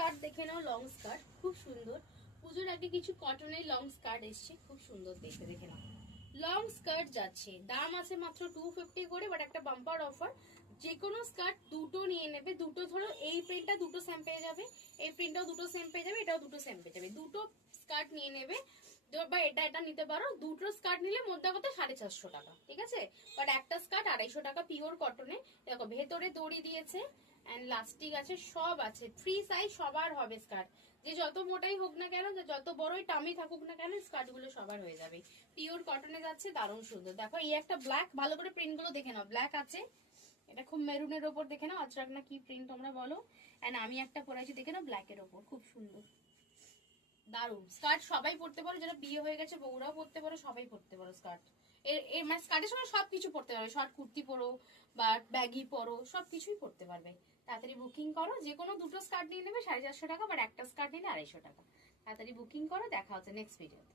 Skirt দেখে নাও, long skirt খুব সুন্দর। পুজোর আগে কিছু কটনের লং স্কার্ট এসছে, খুব সুন্দর দেখতে, দেখে নাও। লং স্কার্ট যাচ্ছে, দাম আছে মাত্র 250 করে, বাট একটা বাম্পার অফার। যে কোনো স্কার্ট দুটো নিয়ে নেবে, দুটো ধরো এই প্রিন্টটা দুটো সেম পেয়ে যাবে, এই প্রিন্টটাও দুটো সেম পেয়ে যাবে, এটাও দুটো সেম পেয়ে যাবে, দুটো স্কার্ট নিয়ে নেবে। বা এটা এটা নিতে পারো, দুটো স্কার্ট নিলে মোদ্দা কথা 450 টাকা, ঠিক আছে। বাট একটা স্কার্ট 250 টাকা পিওর কটনে। দেখো ভেতরে দড়ি দিয়েছে এন্ড লাস্টিক আছে, সব আছে, ফ্রি সাইজ সবার হবে স্কার্ট। যে যত মোটাই হোক না কেন, যে যত বড়ই টামি থাকুক না কেন, স্কার্ট গুলো সবার হয়ে যাবে। পিওর কটনে যাচ্ছে, দারুণ সুন্দর। দেখো এই একটা ব্ল্যাক, ভালো করে প্রিন্ট গুলো দেখে নাও, ব্ল্যাক আছে, এটা খুব মেরুনের ওপর দেখে নাও, আজরাক না কি প্রিন্ট তোমরা বলো। এন্ড আমি একটা পরেছি দেখে নাও ব্ল্যাকের ওপর, খুব সুন্দর দারুন। স্কার্ট সবাই পরতে পারো, যারা বিয়ে হয়ে গেছে বউরাও পরতে পারো, সবাই পরতে পারো স্কার্ট। এর মানে স্কার্টের সঙ্গে সবকিছু পরতে পারবে, শর্ট কুর্তি পরো বা ব্যাগি পরো, সবকিছুই পরতে পারবে। তাড়াতাড়ি বুকিং করো, যে কোনো দুটো স্কার্ট নিয়ে নেবে 450 টাকা, বাট একটা স্কার্ট নিলে 250 টাকা। তাড়াতাড়ি বুকিং করো, দেখা হচ্ছে নেক্সট ভিডিওতে।